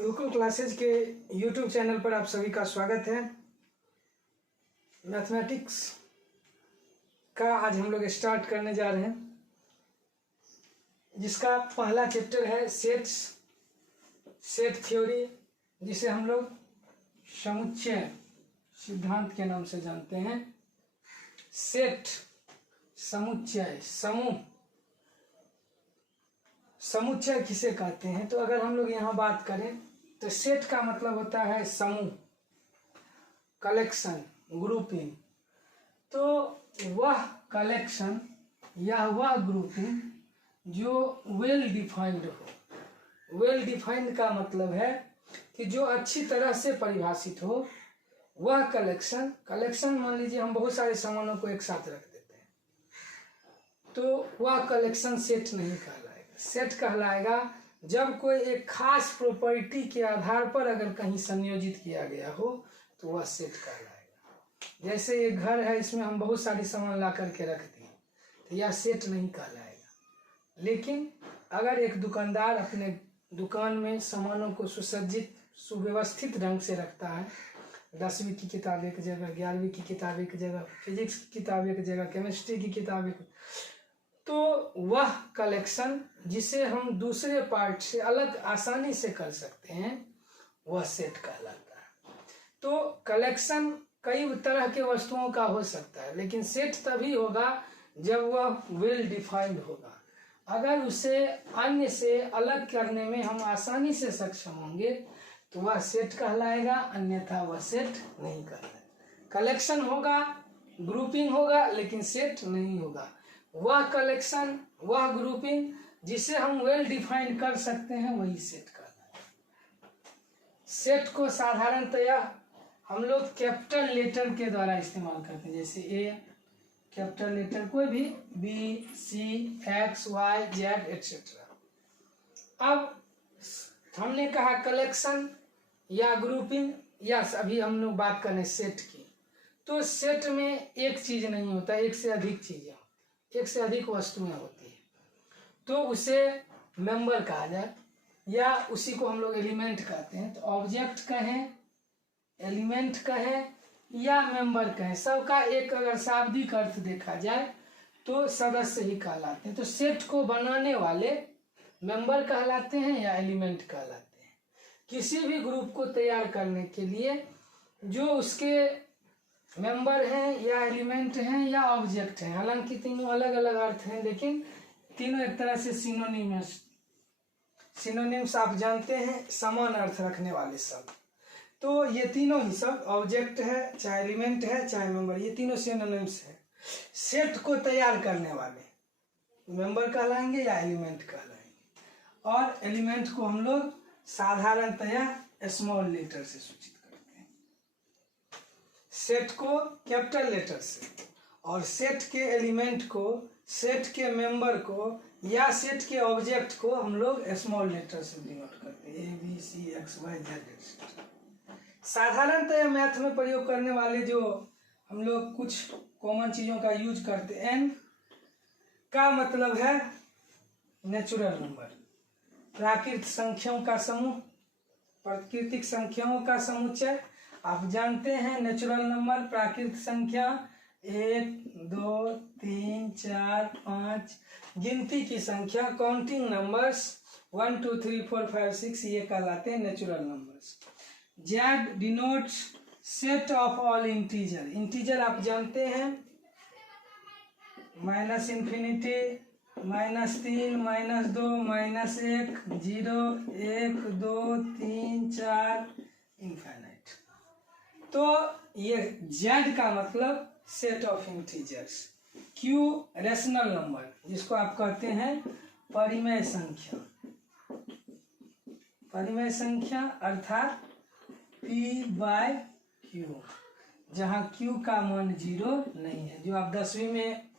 Gurukul classes के YouTube channel पर आप सभी का स्वागत है। मैथमेटिक्स का आज हम लोग स्टार्ट करने जा रहे हैं, जिसका पहला चैप्टर है सेट थ्योरी, जिसे हम लोग समुच्चय सिद्धांत के नाम से जानते हैं। सेट, समुच्चय, समुच्चय किसे कहते हैं? तो अगर हम लोग यहाँ बात करें तो सेट का मतलब होता है समूह, कलेक्शन, ग्रुपिंग। तो वह कलेक्शन या वह ग्रुपिंग जो वेल डिफाइंड हो। वेल डिफाइंड का मतलब है कि जो अच्छी तरह से परिभाषित हो, वह कलेक्शन मान लीजिए हम बहुत सारे सामानों को एक साथ रख देते हैं, तो वह कलेक्शन सेट नहीं कहलाएगा। सेट कहलाएगा जब कोई एक खास प्रॉपर्टी के आधार पर अगर कहीं संयोजित किया गया हो तो वह सेट कहलाएगा। जैसे एक घर है, इसमें हम बहुत सारी सामान ला करके रख दिए, तो यह सेट नहीं कहलाएगा। लेकिन अगर एक दुकानदार अपने दुकान में सामानों को सुसज्जित सुव्यवस्थित ढंग से रखता है, 10वीं की किताब एक जगह, 11वीं की किताब एक जगह, फिजिक्स की किताब एक जगह, केमिस्ट्री की किताब एक, तो वह कलेक्शन जिसे हम दूसरे पार्ट से अलग आसानी से कर सकते हैं, वह सेट कहलाता है। तो कलेक्शन कई तरह के वस्तुओं का हो सकता है, लेकिन सेट तभी होगा जब वह वेल डिफाइंड होगा। अगर उसे अन्य से अलग करने में हम आसानी से सक्षम होंगे तो वह सेट कहलाएगा, अन्यथा वह सेट नहीं कहलाएगा। कलेक्शन होगा, ग्रुपिंग होगा, लेकिन सेट नहीं होगा। वह कलेक्शन, वह ग्रुपिंग जिसे हम वेल डिफाइन कर सकते हैं, वही सेट कहलाएगा। सेट को साधारणतया हम लोग कैपिटल लेटर के द्वारा इस्तेमाल करते हैं, जैसे ए कैपिटल लेटर, कोई भी B, C, X, Y, Z etcetera. अब हमने कहा कलेक्शन या ग्रुपिंग, या अभी हम लोग बात करें सेट की, तो सेट में एक चीज नहीं होता, एक से अधिक चीजें, एक से अधिक वस्तुएं होती है, तो उसे मेंबर कहा जाए, या उसी को हम लोग एलिमेंट कहते हैं। तो ऑब्जेक्ट कहें, एलिमेंट कहें या मेंबर कहें, सबका एक अगर शाब्दिक अर्थ देखा जाए तो सदस्य ही कहलाते हैं। तो सेट को बनाने वाले मेंबर कहलाते हैं या एलिमेंट कहलाते हैं। किसी भी ग्रुप को तैयार करने के लिए जो उसके मेंबर हैं या एलिमेंट हैं या ऑब्जेक्ट हैं, हालांकि तीनों अलग अलग अर्थ हैं, लेकिन तीनों एक तरह से सिनोनिम्स आप जानते हैं, समान अर्थ रखने वाले शब्द। तो ये तीनों ही शब्द, ऑब्जेक्ट है, चाहे एलिमेंट है, चाहे मेंबर, ये तीनों सिनोनिम्स हैं। सेट को तैयार करने वाले मेंबर कहलाएंगे या एलिमेंट कहलाएंगे। और एलिमेंट को हम लोग साधारणतया स्मॉल लेटर से सूचित करते हैं, सेट को कैपिटल लेटर से, और सेट के एलिमेंट को, सेट के मेंबर को या सेट के ऑब्जेक्ट को हम लोग स्मॉल लेटर से डिनोट करते हैं, A B C X Y Z etcetera. साधारणतः मैथ में प्रयोग करने वाले जो हम लोग कुछ कॉमन चीजों का यूज करते हैं, एन का मतलब है नेचुरल नंबर, प्राकृतिक संख्याओं का समूह, प्राकृतिक संख्याओं का समुच्चय। आप जानते हैं नेचुरल नंबर, प्राकृतिक संख्या 1, 2, 3, 4, 5, गिनती की संख्या, काउंटिंग नंबर्स 1, 2, 3, 4, 5, 6, ये कहलाते हैं natural numbers. Z denotes set of all integer. Integer आप जानते हैं, माइनस इन्फिनिटी, -3, -2, -1, 0, 1, 2, 3, 4, इनफाइनाइट। तो ये जेड का मतलब set of integers. Q rational number, जिसको आप कहते हैं परिमेय संख्या, परिमेय संख्या अर्थात P/Q, जहाँ Q का मान 0 नहीं है, जो आप 10वीं में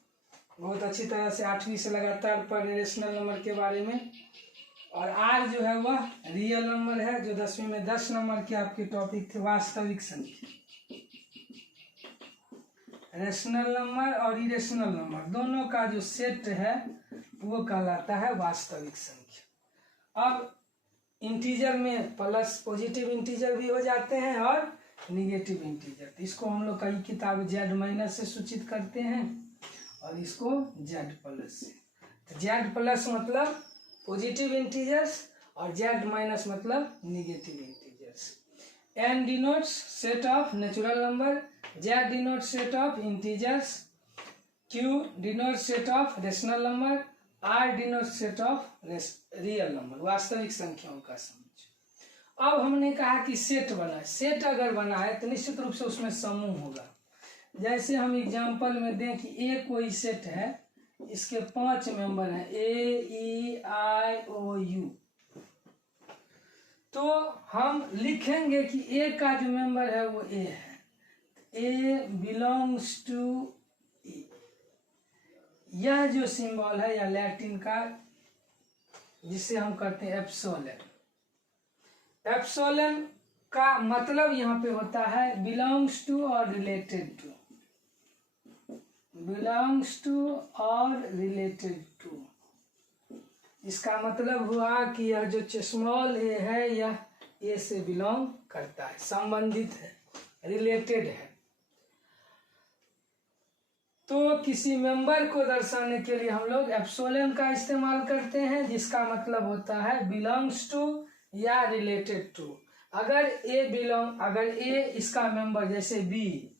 बहुत अच्छी तरह से 8वीं से लगातार पढ़ रहे रेशनल नंबर के बारे में। और R जो है वह रियल नंबर है, जो 10वीं में 10 नंबर के आपके टॉपिक थे, वास्तविक संख्या। रेशनल नंबर और इरेशनल नंबर दोनों का जो सेट है वो कहलाता है वास्तविक संख्या। अब इंटीजर में प्लस पॉजिटिव इंटीजर भी हो जाते हैं और निगेटिव इंटीजर। तो इसको हम लोग कई किताब जेड माइनस से सूचित करते हैं और इसको जेड प्लस से। तो जेड प्लस मतलब पॉजिटिव इंटीजर्स और जेड माइनस मतलब negative integers. N denotes set of natural number, Z denotes set of integers, Q denotes set of rational number, R denotes set of real number, वास्तविक संख्याओं का समूह। अब हमने कहा कि सेट बना है। सेट अगर बना है तो निश्चित रूप से उसमें समूह होगा। जैसे हम एग्जांपल में दें कि ए कोई सेट है, इसके 5 मेंबर हैं, ए ई आई ओ यू। तो हम लिखेंगे कि ए का जो मेंबर है वो ए है, ए बिलोंग्स टू ए। यह जो सिंबल है या लैटिन का जिसे हम कहते हैं एप्सिलॉन। एप्सिलॉन का मतलब यहाँ पे होता है बिलोंग्स टू और रिलेटेड टू, बिलोंग्स टू और रिलेटेड टू। इसका मतलब हुआ कि यह जो स्मॉल ए है यह ए से बिलोंग करता है, संबंधित है, रिलेटेड है। तो किसी मेंबर को दर्शाने के लिए हम लोग एप्सिलॉन का इस्तेमाल करते हैं, जिसका मतलब होता है बिलोंग्स टू या रिलेटेड टू। अगर ए इसका मेंबर, जैसे बी,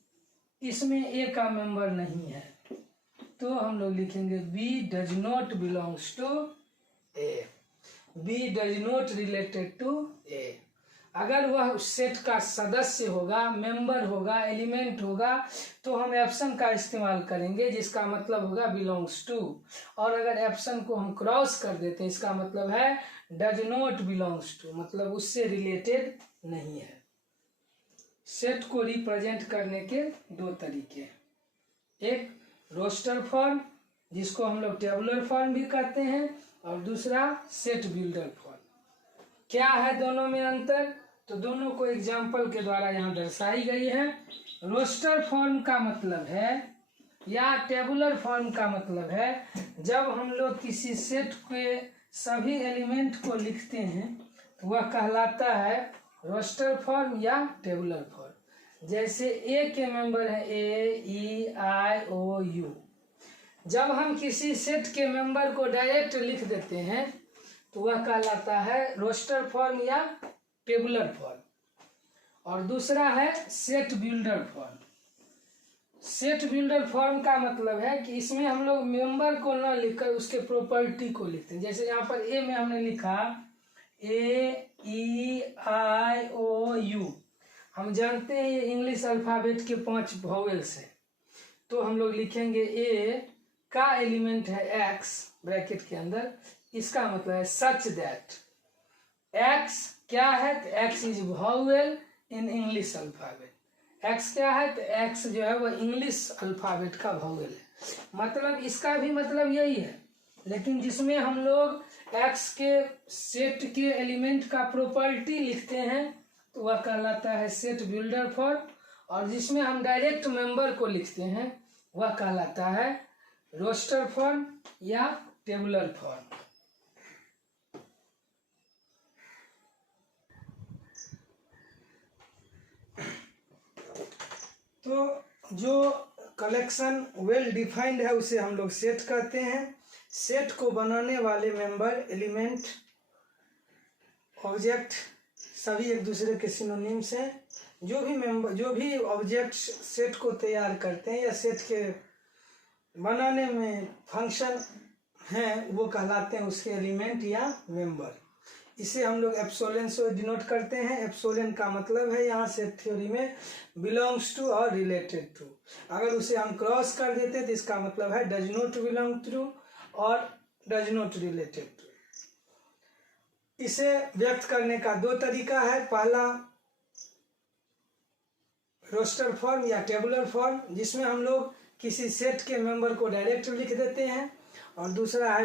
इसमें ए का मेंबर नहीं है तो हम लोग लिखेंगे B does not belongs to A, B does not related to A. अगर वह सेट का सदस्य होगा, मेंबर होगा, एलिमेंट होगा तो हम एप्सन का इस्तेमाल करेंगे, जिसका मतलब होगा बिलोंग्स टू। और अगर एप्सन को हम क्रॉस कर देते हैं, इसका मतलब है डज नॉट बिलोंग्स टू, मतलब उससे रिलेटेड नहीं है। सेट को रिप्रेजेंट करने के 2 तरीके, एक रोस्टर फॉर्म जिसको हम लोग टेबुलर फॉर्म भी कहते हैं, और दूसरा सेट बिल्डर फॉर्म। क्या है दोनों में अंतर? तो दोनों को एग्जाम्पल के द्वारा यहाँ दर्शाई गई है। रोस्टर फॉर्म का मतलब है या टेबुलर फॉर्म का मतलब है जब हम लोग किसी सेट के सभी एलिमेंट को लिखते हैं तो वह कहलाता है रोस्टर फॉर्म या टेबुलर फॉर्म। जैसे ए के मेंबर है ए ई आई ओ यू। जब हम किसी सेट के मेंबर को डायरेक्ट लिख देते हैं तो वह कहलाता है रोस्टर फॉर्म या टेबुलर फॉर्म। और दूसरा है set builder form. Set builder form का मतलब है कि इसमें हम लोग मेंबर को न लिखकर उसके प्रॉपर्टी को लिखते हैं। जैसे यहाँ पर ए में हमने लिखा ए ई आई ओ यू। हम जानते हैं ये इंग्लिश अल्फाबेट के 5 वॉवेल्स हैं, तो हम लोग लिखेंगे ए का एलिमेंट है एक्स ब्रैकेट के अंदर, इसका मतलब है सच दैट एक्स क्या है, तो x is vowel in English alphabet. X क्या है, तो एक्स जो है वह इंग्लिश अल्फाबेट का वॉवेल है। मतलब इसका भी मतलब यही है, लेकिन जिसमें हम लोग एक्स के सेट के एलिमेंट का प्रॉपर्टी लिखते हैं तो वह कहलाता है सेट बिल्डर फॉर्म, और जिसमें हम डायरेक्ट मेंबर को लिखते हैं वह कहलाता है रोस्टर फॉर्म या टेबुलर फॉर्म। तो जो कलेक्शन वेल डिफाइंड है उसे हम लोग सेट कहते हैं। सेट को बनाने वाले मेंबर, एलिमेंट, ऑब्जेक्ट सभी एक दूसरे के सिनोनिम्स हैं। जो भी ऑब्जेक्ट सेट को तैयार करते हैं या सेट के बनाने में फंक्शन हैं वो कहलाते हैं उसके एलिमेंट या मेंबर। इसे हम लोग एप्सिलॉन से डिनोट करते हैं। एप्सिलॉन का मतलब है यहाँ से थ्योरी में बिलोंग्स टू और रिलेटेड टू। अगर उसे हम क्रॉस कर देते हैं तो इसका मतलब है डज नॉट बिलोंग टू और डज नॉट रिलेटेड टू। इसे व्यक्त करने का 2 तरीका है। पहला रोस्टर फॉर्म या टेबुलर फॉर्म, जिसमें हम लोग किसी सेट के मेंबर को डायरेक्ट लिख देते हैं, और दूसरा है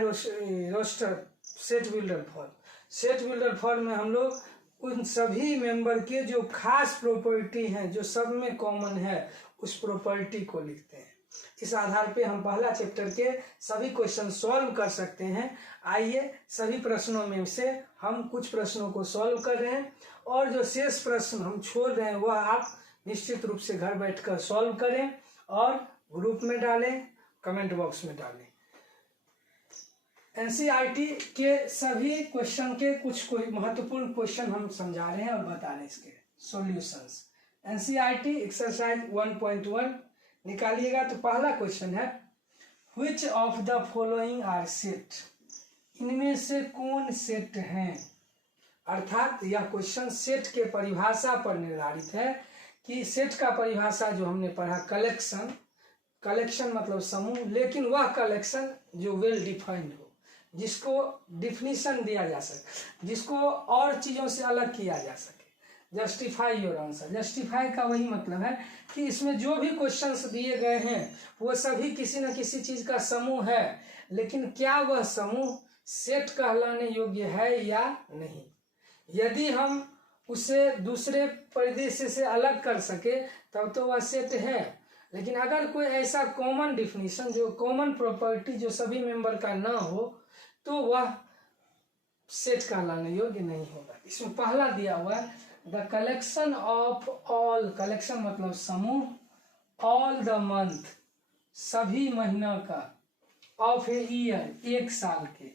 roster set builder form. Set builder form में हम लोग उन सभी मेंबर के जो खास प्रॉपर्टी हैं जो सब में कॉमन है उस प्रॉपर्टी को लिखते हैं। इस आधार पे हम पहला चैप्टर के सभी क्वेश्चन सॉल्व कर सकते हैं। आइए सभी प्रश्नों में से हम कुछ प्रश्नों को सॉल्व कर रहे हैं और जो शेष प्रश्न हम छोड़ रहे हैं वह आप निश्चित रूप से घर बैठकर सॉल्व करें और ग्रुप में डालें, कमेंट बॉक्स में डालें। एनसीईआरटी के सभी क्वेश्चन के कुछ महत्वपूर्ण क्वेश्चन हम समझा रहे हैं और बता रहे हैं इसके सॉल्यूशंस। NCERT exercise 1.1 निकालिएगा। तो पहला क्वेश्चन है which of the following are set, इनमें से कौन सेट हैं। अर्थात यह क्वेश्चन सेट के परिभाषा पर निर्धारित है कि सेट का परिभाषा जो हमने पढ़ा कलेक्शन, कलेक्शन मतलब समूह, लेकिन वह कलेक्शन जो वेल डिफाइंड हो, जिसको डिफिनीशन दिया जा सके, जिसको और चीज़ों से अलग किया जा सके। जस्टिफाई योर आंसर, जस्टिफाई का वही मतलब है कि इसमें जो भी क्वेश्चंस दिए गए हैं वो सभी किसी न किसी चीज़ का समूह है, लेकिन क्या वह समूह सेट कहलाने योग्य है या नहीं। यदि हम उसे दूसरे परिदृश्य से अलग कर सके तब तो वह सेट है, लेकिन अगर कोई ऐसा कॉमन डिफिनीशन, जो कॉमन प्रॉपर्टी जो सभी मेंबर का ना हो, तो वह सेट कहलाने योग्य नहीं होगा। इसमें पहला दिया हुआ है the collection of all, collection मतलब समूह, ऑल द मंथ सभी महीना का, ऑफ ए ईयर एक साल के,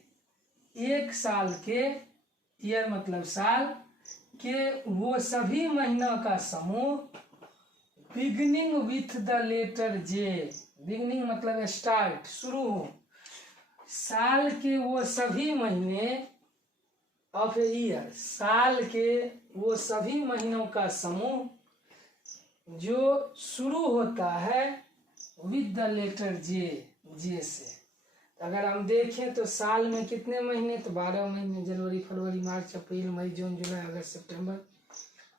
एक साल के, ईयर मतलब साल के वो सभी महीना का समूह, beginning with the letter J, beginning मतलब स्टार्ट, शुरू हो, साल के वो सभी महीने, ऑफ ए ईयर साल के वो सभी महीनों का समूह जो शुरू होता है विद द लेटर जे, जे से। अगर हम देखें तो साल में कितने महीने, तो 12 महीने, जनवरी फरवरी मार्च अप्रैल मई जून जुलाई अगस्त सितंबर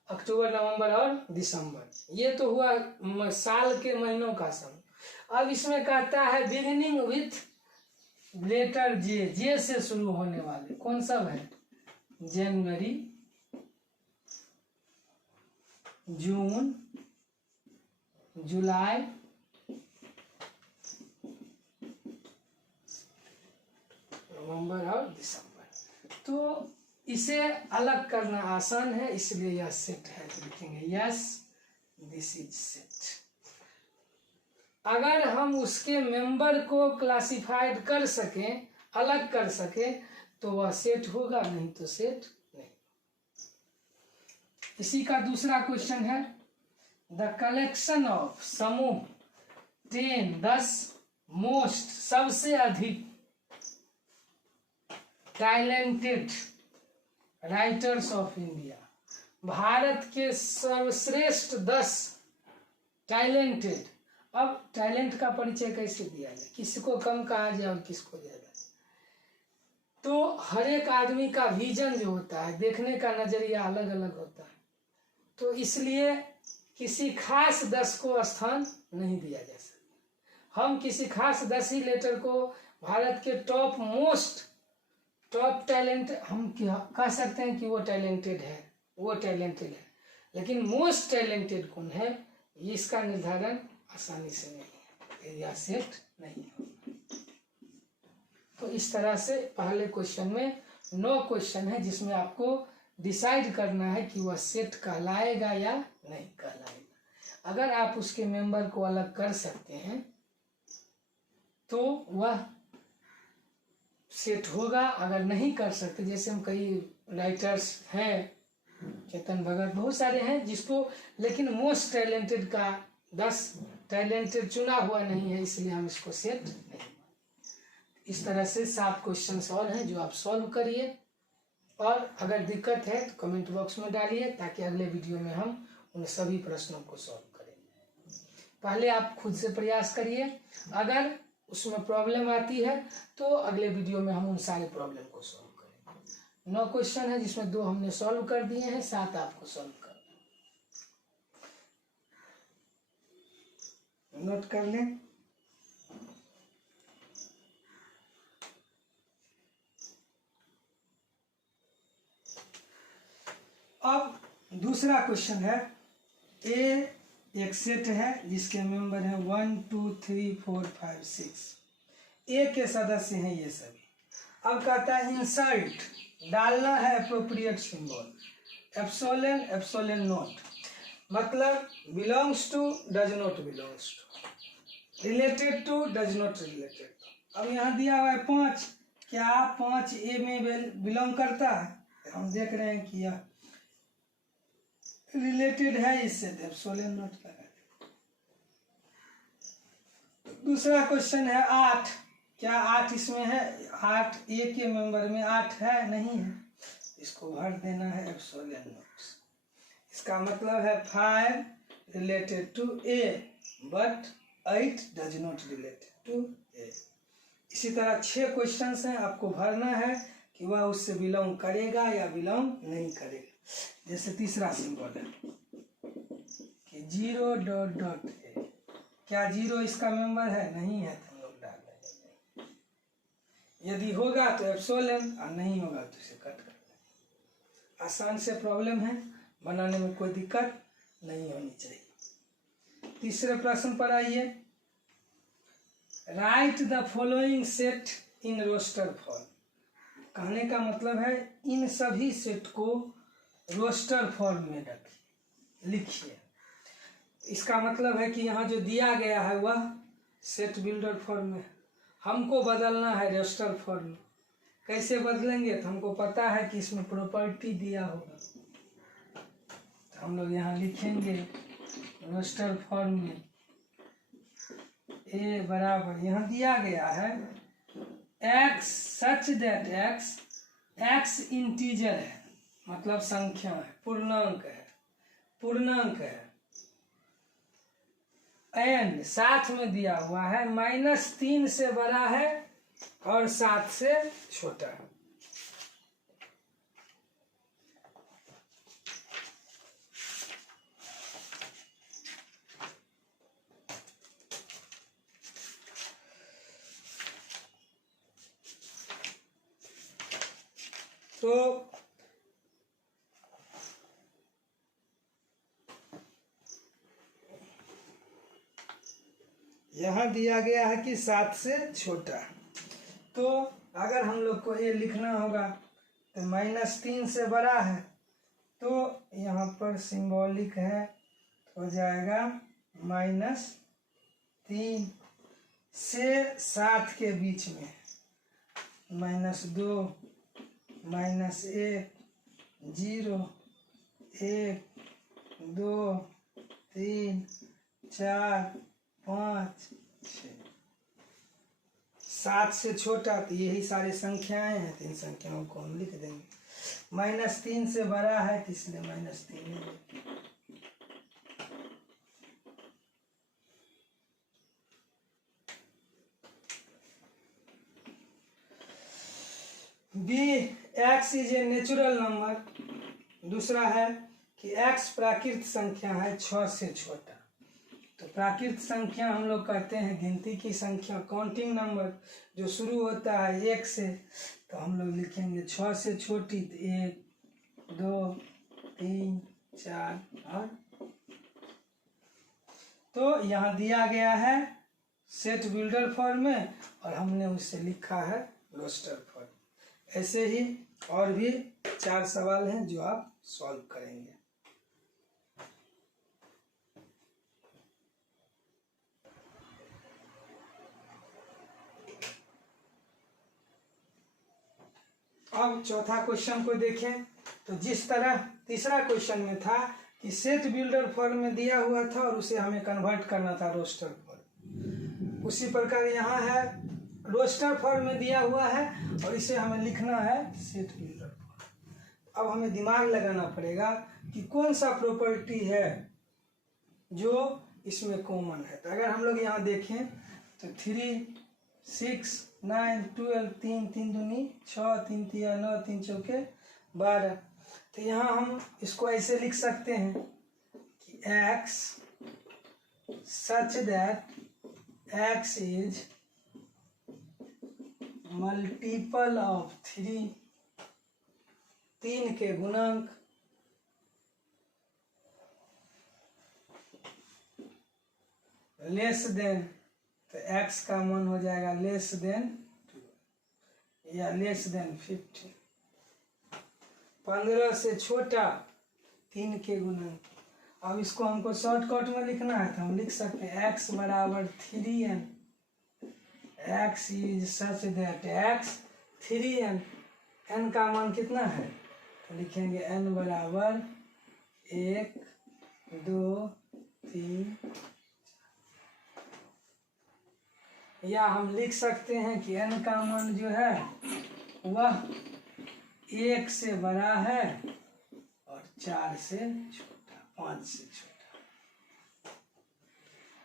अक्टूबर नवंबर और दिसंबर, ये तो हुआ साल के महीनों का समूह। अब इसमें कहता है बिगिनिंग विथ लेटर जे, जे से शुरू होने वाले कौन सब है, जनवरी, जून, जुलाई, नवंबर और दिसंबर। तो इसे अलग करना आसान है, इसलिए यह सेट है, तो लिखेंगे यस दिस इज सेट। अगर हम उसके मेंबर को क्लासिफाइड कर सकें, अलग कर सकें, तो वह सेट होगा, नहीं तो सेट नहीं। इसी का दूसरा क्वेश्चन है द कलेक्शन ऑफ समूह 10 10 मोस्ट सबसे अधिक talented writers of India, Bharat के सर्वश्रेष्ठ 10 टैलेंटेड। अब टैलेंट का परिचय कैसे दिया जाए, किसको कम कहा जाए और किसको ज्यादा। तो हर एक आदमी का विजन जो होता है, देखने का नजरिया अलग अलग होता है, तो इसलिए किसी खास 10 को स्थान नहीं दिया जा सकता। हम किसी खास 10 ही लेटर को भारत के टॉप मोस्ट, टॉप टैलेंट हम कह सकते हैं कि वो टैलेंटेड है, वो टैलेंटेड है, लेकिन मोस्ट टैलेंटेड कौन है इसका निर्धारण आसानी से नहीं है, या सेट नहीं है। तो इस तरह से पहले क्वेश्चन में 9 क्वेश्चन है जिसमें आपको डिसाइड करना है कि वह सेट कहलाएगा या नहीं कहलाएगा। अगर आप उसके मेंबर को अलग कर सकते हैं तो वह सेट होगा, अगर नहीं कर सकते, जैसे हम कई राइटर्स हैं, चेतन भगत, बहुत सारे हैं जिसको, लेकिन मोस्ट टैलेंटेड का 10 टैलेंटेड चुना हुआ नहीं है, इसलिए हम इसको सेट नहीं। इस तरह से 7 क्वेश्चन और हैं जो आप सॉल्व करिए, और अगर दिक्कत है तो कमेंट बॉक्स में डालिए ताकि अगले वीडियो में हम उन सभी प्रश्नों को सॉल्व करें। पहले आप खुद से प्रयास करिए, अगर उसमें प्रॉब्लम आती है तो अगले वीडियो में हम उन सारे प्रॉब्लम को सॉल्व करेंगे। 9 क्वेश्चन है जिसमें 2 हमने सॉल्व कर दिए हैं, 7 आपको सॉल्व करना, नोट कर लें। अब दूसरा क्वेश्चन है ए एक सेट है जिसके मेंबर हैं 1 2 3 4 5 6, ए के सदस्य हैं ये सभी। अब कहता है इंसर्ट, डालना है appropriate symbol, epsilon epsilon not, मतलब belongs to does not belongs to, related to does not related to. अब यहाँ दिया हुआ है 5, क्या 5 ए में बिलोंग करता है? हम देख रहे हैं कि यह रिलेटेड है इससे, तो एप्सिलॉन नॉट लगा। दूसरा क्वेश्चन है 8, क्या 8 इसमें है? 8 ए के मेंबर में 8 है? नहीं है, इसको भर देना है एप्सिलॉन नॉट। इसका मतलब है 5 related to A but 8 does not related to A. इसी तरह 6 क्वेश्चंस हैं, आपको भरना है कि वह उससे बिलोंग करेगा या बिलोंग नहीं करेगा। जैसे तीसरा सिंबल है कि 0 डॉट डॉट ए, क्या 0 इसका मेंबर है? नहीं है, तो हम लोग डाल देंगे। यदि होगा तो एप्सिलॉन और नहीं होगा तो इसे कट कर देंगे। आसान से प्रॉब्लम है, बनाने में कोई दिक्कत नहीं होनी चाहिए। तीसरे प्रश्न पर आइए। Write the following set in roster form. कहने का मतलब है इन सभी सेट को रोस्टर फॉर्म में रखिए, लिखिए। इसका मतलब है कि यहाँ जो दिया गया है वह सेट बिल्डर फॉर्म में, हमको बदलना है रोस्टर फॉर्म में। कैसे बदलेंगे? तो हमको पता है कि इसमें प्रॉपर्टी दिया होगा, तो हम लोग यहाँ लिखेंगे रोस्टर फॉर्म में ए बराबर, यहाँ दिया गया है x such that x integer है, मतलब संख्या है, पूर्णांक है, पूर्णांक है। एंड साथ में दिया हुआ है -3 से बड़ा है और 7 से छोटा है। तो यहाँ दिया गया है कि 7 से छोटा, तो अगर हम लोग को ये लिखना होगा तो -3 से बड़ा है, तो यहाँ पर सिंबॉलिक है, हो जाएगा -3 से 7 के बीच में, -2 -1 0 1 2 3 4 5 6। 7 से छोटा तो यही सारी संख्याएं हैं, तो इन संख्याओं को हम लिख देंगे। -3 से बड़ा है तो इसलिए -3 B X is a natural number. दूसरा है कि एक्स प्राकृत संख्या है 6 से छोटा। तो प्राकृत संख्या हम लोग कहते हैं गिनती की संख्या, काउंटिंग नंबर जो शुरू होता है 1 से, तो हम लोग लिखेंगे 6 से छोटी तो 1 2 3 4 और। तो यहाँ दिया गया है सेट बिल्डर फॉर्म में और हमने उसे लिखा है रोस्टर फॉर्म। ऐसे ही और भी 4 सवाल हैं जो आप सॉल्व करेंगे। अब चौथा क्वेश्चन को देखें तो जिस तरह तीसरा क्वेश्चन में था कि सेट बिल्डर फॉर्म में दिया हुआ था और उसे हमें कन्वर्ट करना था रोस्टर फॉर्म, उसी प्रकार यहाँ है रोस्टर फॉर्म में दिया हुआ है और इसे हमें लिखना है सेट बिल्डर फॉर्म। अब हमें दिमाग लगाना पड़ेगा कि कौन सा प्रॉपर्टी है जो इसमें कॉमन है। तो अगर हम लोग यहाँ देखें तो 3 6 9 12 3 3 दूनी 6 3 3 9 3 चौके 12। तो यहाँ हम इसको ऐसे लिख सकते हैं कि x such that x is multiple of 3 के गुणक लेस देन, तो x का मान हो जाएगा लेस देन या लेस देन 15। 15 से छोटा 3 के गुणन। अब इसको हमको शॉर्टकट में लिखना है तो हम लिख सकते हैं x बराबर 3n। x is such that x 3n, n का मान कितना है तो लिखेंगे n बराबर 1 2 3, या हम लिख सकते हैं कि n का मान जो है वह 1 से बड़ा है और 4 से छोटा, 5 से छोटा।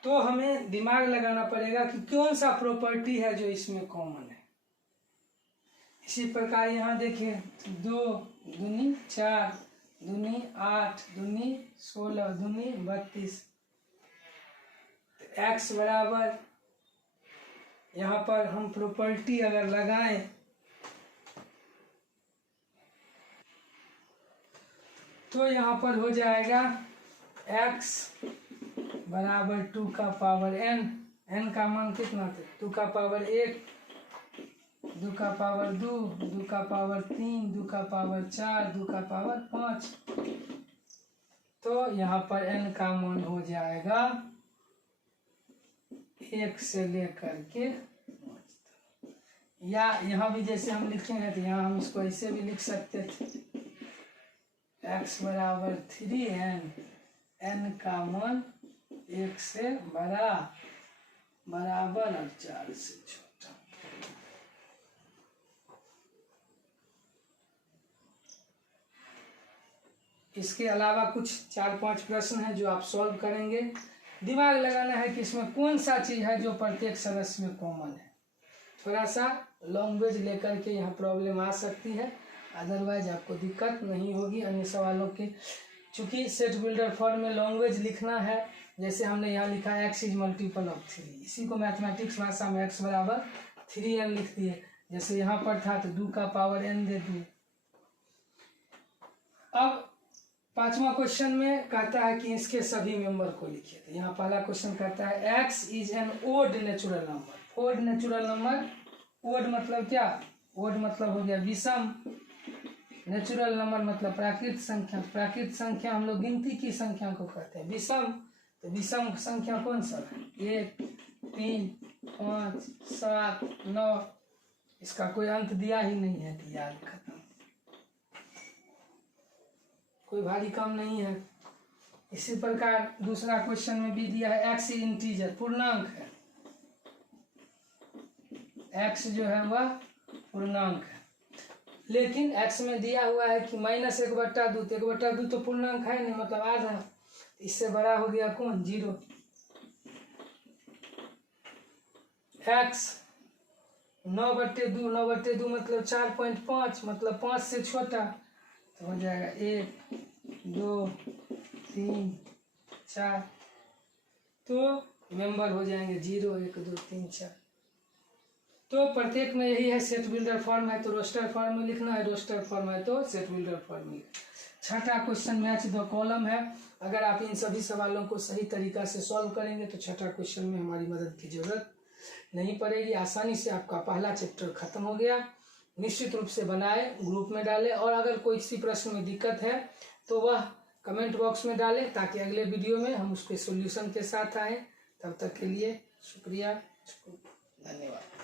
तो हमें दिमाग लगाना पड़ेगा कि कौन सा प्रॉपर्टी है जो इसमें कॉमन है। इसी प्रकार यहाँ देखिए 2 दूनी 4 दूनी 8 दूनी 16 दूनी 32। x बराबर यहाँ पर हम प्रॉपर्टी अगर लगाएं तो यहाँ पर हो जाएगा x बराबर 2 का पावर n। n का मान कितना था 2 का पावर 1, 2 का पावर 2, 2 का पावर 3, 2 का पावर 4, 2 का पावर 5। तो यहाँ पर n का मान हो जाएगा 1 से लेकर के 5। या यहाँ भी जैसे हम लिखेंगे तो यहाँ हम इसको ऐसे भी लिख सकते थे x बराबर 3n, n का मान 1 से बड़ा बराबर और 4 से छोटा। इसके अलावा कुछ 4-5 प्रश्न हैं जो आप सॉल्व करेंगे। दिमाग लगाना है कि इसमें कौन सा चीज़ है जो प्रत्येक सदस्य में कॉमन है। थोड़ा सा लैंग्वेज लेकर के यहाँ प्रॉब्लम आ सकती है, अदरवाइज आपको दिक्कत नहीं होगी अन्य सवालों के। चूँकि सेट बिल्डर फॉर्म में लैंग्वेज लिखना है, जैसे हमने यहाँ लिखा है x इज मल्टीपल ऑफ 3, इसी को मैथमेटिक्स भाषा में x बराबर 3n लिख दिए। जैसे यहाँ पर था तो 2 का पावर n दे दिए। अब 5वां क्वेश्चन में कहता है कि इसके सभी मेंबर को लिखिए। तो यहाँ पहला क्वेश्चन कहता है x is an odd natural number. Odd natural number, odd मतलब क्या, ओड मतलब हो गया विषम, नेचुरल नंबर मतलब प्राकृतिक संख्या। प्राकृतिक संख्या हम लोग गिनती की संख्या को कहते हैं। विषम, तो विषम संख्या कौन सा है 1 3 5 7 9, इसका कोई अंत दिया ही नहीं है तो याद खत्म, कोई भारी काम नहीं है। इसी प्रकार दूसरा क्वेश्चन में भी दिया है x इंटीजर, पूर्णांक है। x जो है वह पूर्णांक है, लेकिन x में दिया हुआ है कि -1/2। 1/2 तो पूर्णांक है नहीं, मतलब आधा। इससे बड़ा हो गया कौन 0। x 9/2, 9/2 मतलब 4.5, मतलब 5 से छोटा, तो हो जाएगा 1 2 3 4। तो मेंबर हो जाएंगे 0 1 2 3 4। तो प्रत्येक में यही है, सेट बिल्डर फॉर्म है तो रोस्टर फॉर्म में लिखना है, रोस्टर फॉर्म है तो सेट बिल्डर फॉर्म में। छठा क्वेश्चन मैच द कॉलम है। अगर आप इन सभी सवालों को सही तरीका से सॉल्व करेंगे तो छठा क्वेश्चन में हमारी मदद की जरूरत नहीं पड़ेगी। आसानी से आपका पहला चैप्टर खत्म हो गया। निश्चित रूप से बनाए, ग्रुप में डालें, और अगर कोई किसी प्रश्न में दिक्कत है तो वह कमेंट बॉक्स में डालें ताकि अगले वीडियो में हम उसके सॉल्यूशन के साथ आएँ। तब तक के लिए शुक्रिया, धन्यवाद।